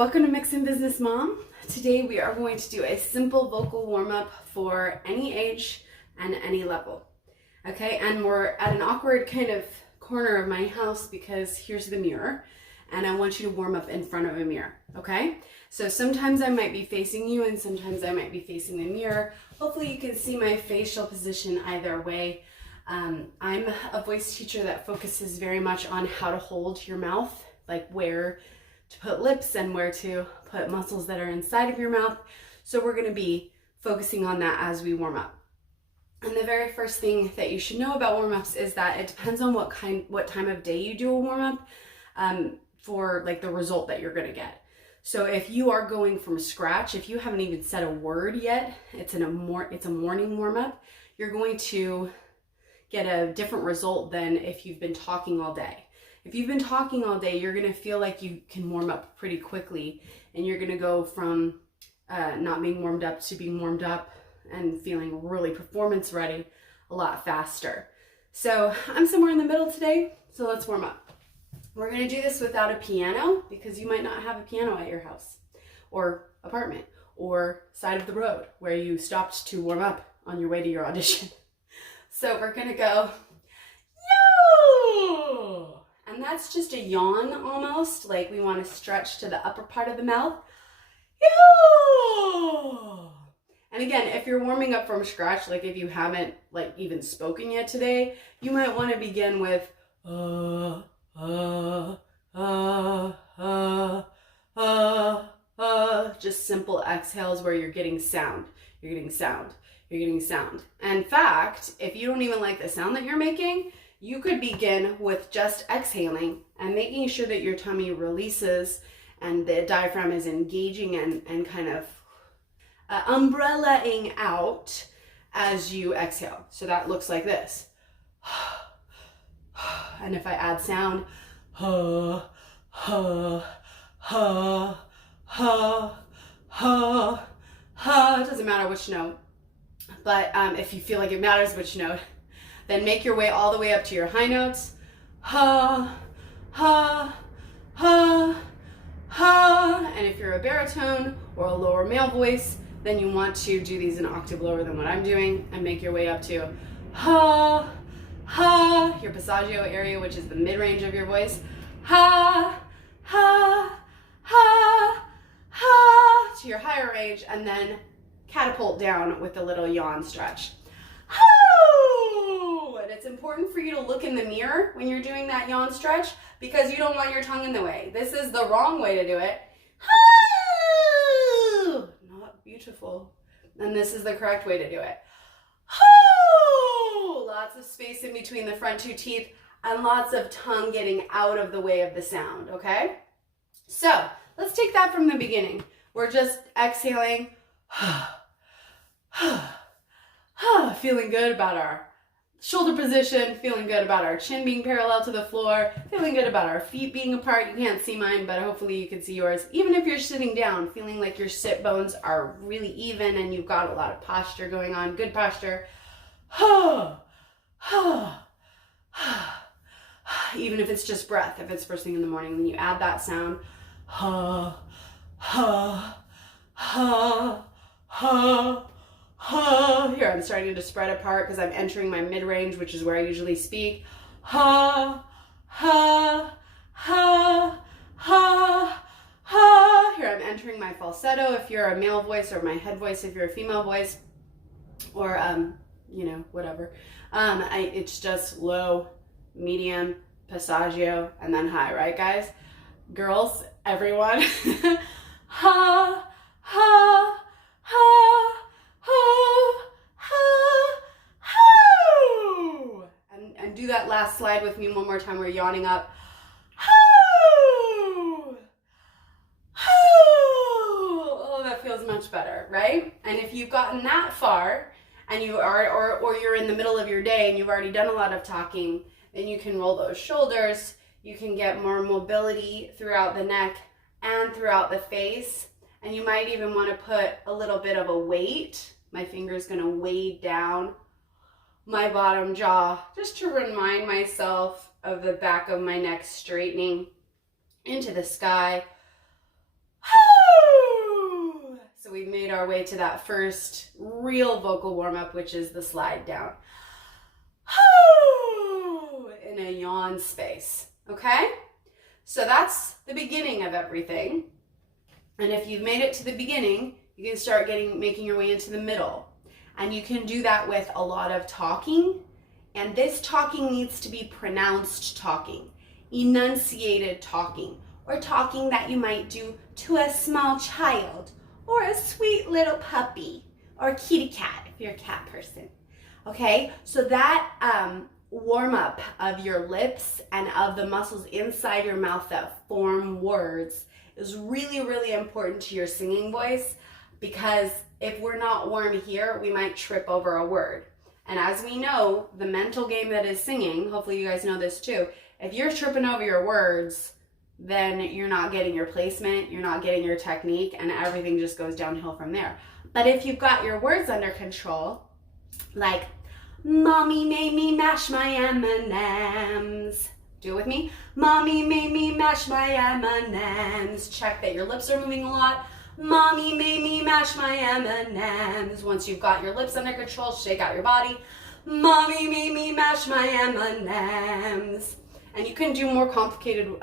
welcome to Mix and Business Mom. Today we are going to do a simple vocal warm-up for any age and any level. Okay, and we're at an awkward kind of corner of my house because here's the mirror and I want you to warm up in front of a mirror, okay? So sometimes I might be facing you and sometimes I might be facing the mirror. Hopefully you can see my facial position either way. I'm a voice teacher that focuses very much on how to hold your mouth, like where to put lips and where to put muscles that are inside of your mouth. So we're gonna be focusing on that as we warm up. And the very first thing that you should know about warm-ups is that it depends on what time of day you do a warm-up for like the result that you're gonna get. So if you are going from scratch, if you haven't even said a word yet, it's a morning warm-up, you're going to get a different result than if you've been talking all day. If you've been talking all day, you're gonna feel like you can warm up pretty quickly and you're gonna go from not being warmed up to being warmed up and feeling really performance ready a lot faster. So I'm somewhere in the middle today, so let's warm up. We're gonna do this without a piano because you might not have a piano at your house or apartment or side of the road where you stopped to warm up on your way to your audition. So we're gonna go, yo! And that's just a yawn almost, like we want to stretch to the upper part of the mouth. Yo! And again, if you're warming up from scratch, like if you haven't like even spoken yet today, you might want to begin with just simple exhales where you're getting sound. You're getting sound. You're getting sound. In fact, if you don't even like the sound that you're making, you could begin with just exhaling and making sure that your tummy releases and the diaphragm is engaging and kind of umbrellaing out as you exhale. So that looks like this. And if I add sound, it doesn't matter which note, but if you feel like it matters which note, then make your way all the way up to your high notes. Ha, ha, ha, ha. And if you're a baritone or a lower male voice, then you want to do these an octave lower than what I'm doing and make your way up to ha, ha, your passaggio area, which is the mid-range of your voice. Ha, ha, ha, ha, to your higher range, and then catapult down with a little yawn stretch. And it's important for you to look in the mirror when you're doing that yawn stretch because you don't want your tongue in the way. This is the wrong way to do it. Not beautiful. And this is the correct way to do it. Lots of space in between the front two teeth and lots of tongue getting out of the way of the sound, okay? So let's take that from the beginning. We're just exhaling, feeling good about our shoulder position, feeling good about our chin being parallel to the floor, feeling good about our feet being apart. You can't see mine, but hopefully you can see yours. Even if you're sitting down, feeling like your sit bones are really even and you've got a lot of posture going on, good posture. Even if it's just breath, if it's first thing in the morning, then you add that sound. Here, I'm starting to spread apart because I'm entering my mid-range, which is where I usually speak. Ha, ha, ha, ha, ha. Here, I'm entering my falsetto if you're a male voice, or my head voice if you're a female voice, or, you know, whatever. It's just low, medium, passaggio, and then high, right, guys? Girls, everyone. Ha, ha, ha. And do that last slide with me one more time. We're yawning up. Oh, that feels much better, right? And if you've gotten that far and you are, or you're in the middle of your day and you've already done a lot of talking, then you can roll those shoulders. You can get more mobility throughout the neck and throughout the face. And you might even want to put a little bit of a weight. My finger's going to weigh down my bottom jaw just to remind myself of the back of my neck straightening into the sky. So we've made our way to that first real vocal warm-up, which is the slide down. In a yawn space, okay? So that's the beginning of everything. And if you've made it to the beginning, you can start making your way into the middle. And you can do that with a lot of talking. And this talking needs to be pronounced talking, enunciated talking, or talking that you might do to a small child, or a sweet little puppy, or a kitty cat if you're a cat person. Okay, so that warm up of your lips and of the muscles inside your mouth that form words is really, really important to your singing voice, because if we're not warm here, we might trip over a word. And as we know, the mental game that is singing, hopefully you guys know this too, if you're tripping over your words, then you're not getting your placement, you're not getting your technique, and everything just goes downhill from there. But if you've got your words under control, like, Mommy made me mash my M&Ms. Do it with me. Mommy made me mash my M&Ms. Check that your lips are moving a lot. Mommy made me mash my M&Ms. Once you've got your lips under control, shake out your body. Mommy made me mash my M&Ms. And you can do more complicated, what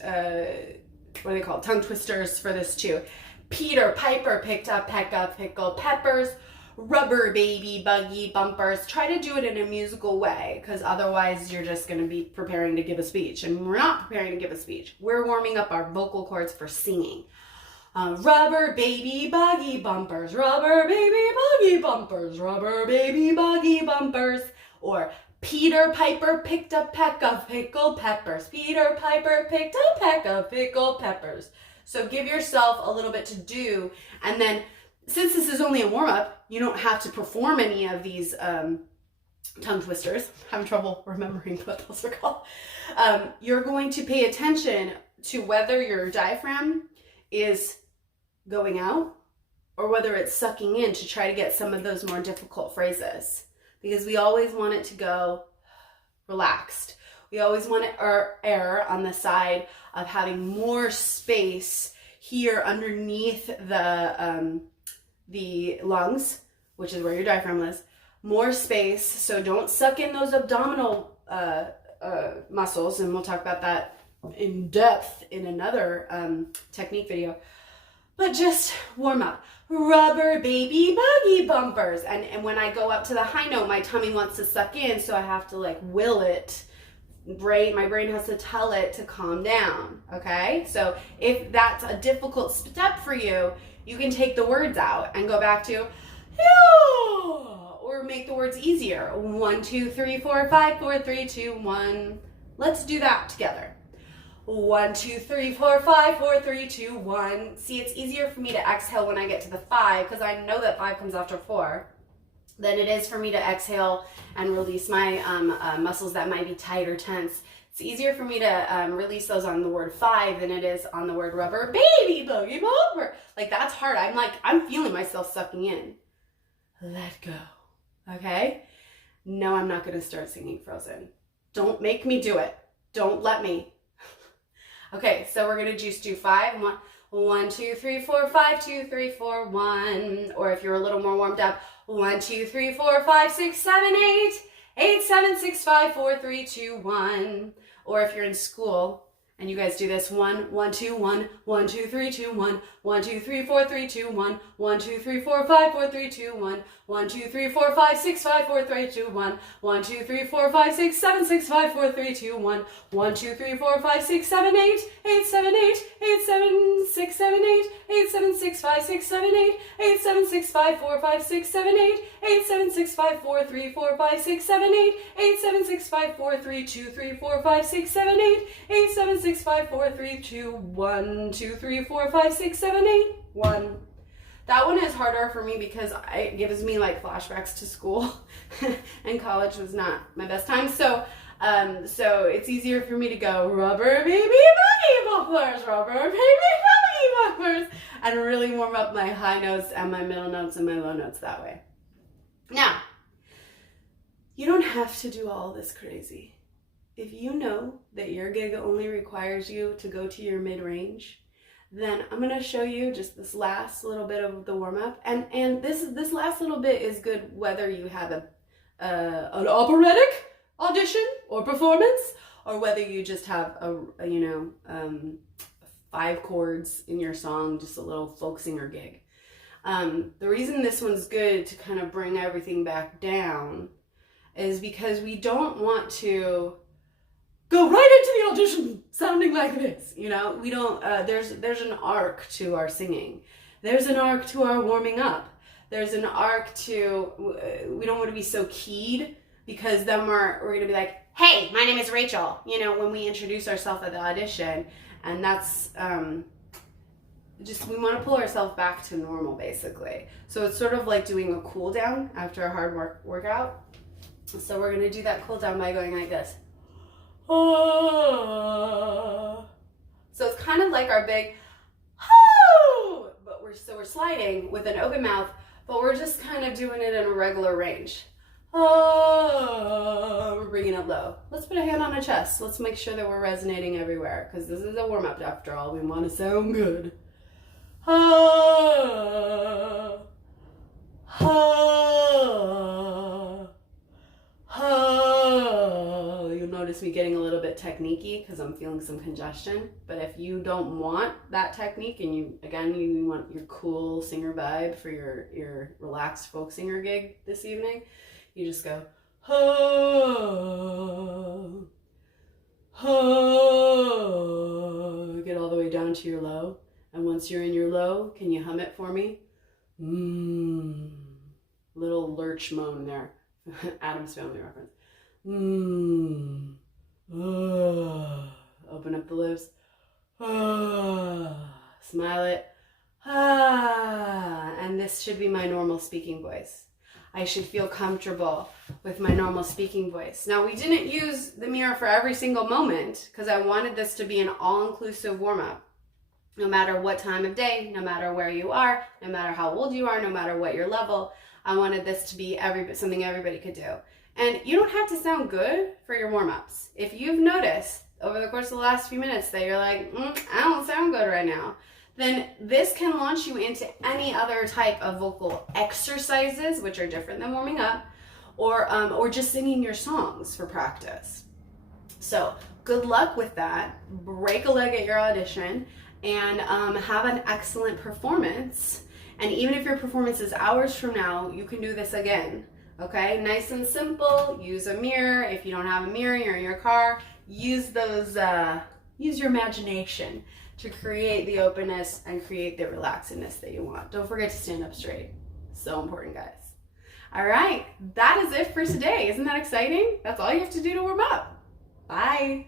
are they called? Tongue twisters for this too. Peter Piper picked up peck of pickled peppers. Rubber baby buggy bumpers. Try to do it in a musical way, because otherwise you're just going to be preparing to give a speech. And we're not preparing to give a speech. We're warming up our vocal cords for singing. Rubber baby buggy bumpers. Rubber baby buggy bumpers. Rubber baby buggy bumpers. Or Peter Piper picked a peck of pickled peppers. Peter Piper picked a peck of pickled peppers. So give yourself a little bit to do. And then, since this is only a warm-up, you don't have to perform any of these tongue twisters. I'm having trouble remembering what those are called. You're going to pay attention to whether your diaphragm is going out or whether it's sucking in to try to get some of those more difficult phrases. Because we always want it to go relaxed. We always want to err on the side of having more space here underneath the lungs, which is where your diaphragm is, more space. So don't suck in those abdominal muscles, and we'll talk about that in depth in another technique video. But just warm up. Rubber baby buggy bumpers. And when I go up to the high note, my tummy wants to suck in, so I have to like will it. My brain has to tell it to calm down, okay? So if that's a difficult step for you, you can take the words out and go back to, or make the words easier. 1, 2, 3, 4, 5, 4, 3, 2, 1. Let's do that together. 1, 2, 3, 4, 5, 4, 3, 2, 1. See, it's easier for me to exhale when I get to the 5, because I know that 5 comes after 4, than it is for me to exhale and release my muscles that might be tight or tense. It's easier for me to release those on the word 5 than it is on the word rubber baby buggy bumper. Like, that's hard. I'm feeling myself sucking in. Let go. Okay? No, I'm not going to start singing Frozen. Don't make me do it. Don't let me. Okay, so we're going to just do 5. 1, 2, 3, 4, 5, 2, 3, 4, 1. Or if you're a little more warmed up, 1, 2, 3, 4, 5, 6, 7, 8. 8, 7, 6, 5, 4, 3, 2, 1. Or if you're in school and you guys do this, 1, 1, 2, 1, 1, 2, 3, 2, 1, 1, 2, 3, 4, 3, 2, 1, 1, 2, 3, 4, 5, 4, 3, 2, 1, 1, 2, 3, 4, 5, 6, 5, 4, 3, 2, 1, 1, 2, 3, 4, 5, 6, 7, 6, 5, 4, 3, 2, 1, 1, 2, 3, 4, 5, 6, 7, 8, 8, 7, 8, 8, 7, 6, 7, 8, 8, 7, 6, 5, 6, 7, 8, 8, 7, 6, 5, 4, 5, 6, 7, 8, 8, 7, 6, 5, 4, 3, 4, 5, 6, 7, 8, 8, 7, 6, 5, 4, 3, 2, 3, 4, 5, 6, 7, 8, 8, 7, 6, 5, 4, 3, 2, 1, 2, 3, 4, 5, 6, 7, 8, 1. That one is harder for me because it gives me like flashbacks to school and college was not my best time. So it's easier for me to go rubber baby buggy bumpers, rubber baby buggy bumpers, and really warm up my high notes and my middle notes and my low notes that way. Now, you don't have to do all this crazy. If you know that your gig only requires you to go to your mid-range, then I'm gonna show you just this last little bit of the warm-up. And this last little bit is good whether you have an operatic audition or performance, or whether you just have a 5 chords in your song, just a little folk singer gig. The reason this one's good to kind of bring everything back down is because we don't want to go right into the audition sounding like this. We don't, there's an arc to our singing. There's an arc to our warming up. There's an arc to, we don't want to be so keyed, because then we're going to be like, hey, my name is Rachel, when we introduce ourselves at the audition. And that's, we want to pull ourselves back to normal, basically. So it's sort of like doing a cool down after a hard workout. So we're going to do that cool down by going like this. So it's kind of like our big, but we're sliding with an open mouth, but we're just kind of doing it in a regular range. We're bringing it low. Let's put a hand on our chest. Let's make sure that we're resonating everywhere, because this is a warm-up after all. We want to sound good. You'll notice me getting a little bit technique-y because I'm feeling some congestion. But if you don't want that technique, and you want your cool singer vibe for your relaxed folk singer gig this evening, you just go, get all the way down to your low. And once you're in your low, can you hum it for me? Little lurch moan there. Addams Family reference. Open up the lips. Smile it. And this should be my normal speaking voice. I should feel comfortable with my normal speaking voice. Now, we didn't use the mirror for every single moment because I wanted this to be an all-inclusive warm-up. No matter what time of day, no matter where you are, no matter how old you are, no matter what your level, I wanted this to be something everybody could do. And you don't have to sound good for your warm-ups. If you've noticed over the course of the last few minutes that you're like, I don't sound good right now, then this can launch you into any other type of vocal exercises, which are different than warming up, or just singing your songs for practice. So good luck with that. Break a leg at your audition, and have an excellent performance. And even if your performance is hours from now, you can do this again. Okay, nice and simple. Use a mirror. If you don't have a mirror, you're in your car, use your imagination to create the openness and create the relaxedness that you want. Don't forget to stand up straight. So important, guys. All right, that is it for today. Isn't that exciting? That's all you have to do to warm up. Bye.